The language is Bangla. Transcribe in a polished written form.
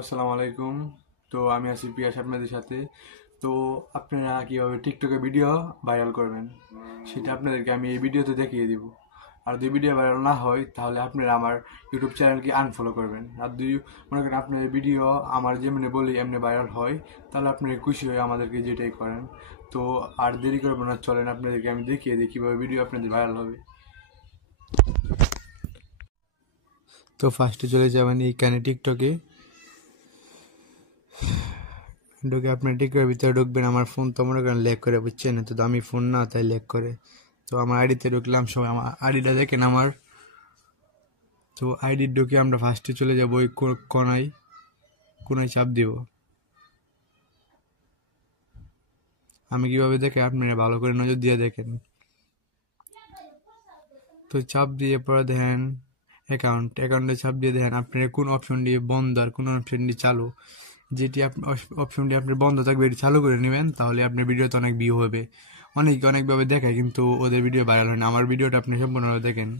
আসসালামু আলাইকুম। তো আমি আছি পিয়াস আপনাদের সাথে। তো আপনারা কীভাবে টিকটকে ভিডিও ভাইরাল করবেন সেটা আপনাদেরকে আমি এই ভিডিওতে দেখিয়ে দিব। আর যদি ভিডিও ভাইরাল না হয় তাহলে আপনারা আমার ইউটিউব চ্যানেলকে আনফলো করবেন। আর যদি মনে করেন আপনার ভিডিও আমার যেমনি বলি এমনি ভাইরাল হয় তাহলে আপনারা খুশি হয়ে আমাদেরকে যেটাই করেন। তো আর দেরি করবেন না, চলেন আপনাদেরকে আমি দেখিয়ে দিই কীভাবে ভিডিও আপনাদের ভাইরাল হবে। তো ফার্স্টে চলে যাবেন এইখানে টিকটকে, ঢুকে আপনি টিকটকের ভিতরে ঢুকবেন। আমার ফোন তো মনে করেন ল্যাগ করে, বুঝছেন, তো দামি ফোন না, তাই ল্যাগ করে। তো আমার আইডিতে ঢুকলাম, সবাই আমার আইডিটা দেখেন আমার। তো আইডি ঢুকে আমরা ফার্স্টে চলে যাবো ওই কোনায় কোনায় চাপ দিব। আমি কিভাবে দেখে আপনারা ভালো করে নজর দিয়ে দেখেন। তো চাপ দিয়ে পরে দেখেন অ্যাকাউন্টে চাপ দিয়ে দেখেন আপনার কোন অপশনটি বন্ধ আর কোন অপশনটি চালু। যেটি অপশনটি আপনার বন্ধ থাকবে এটি চালু করে নেবেন, তাহলে আপনার ভিডিওতে অনেক ভিউ হবে। অনেকভাবে দেখায় কিন্তু ওদের ভিডিও ভাইরাল হয় না। আমার ভিডিওটা আপনি সম্পূর্ণভাবে দেখেন।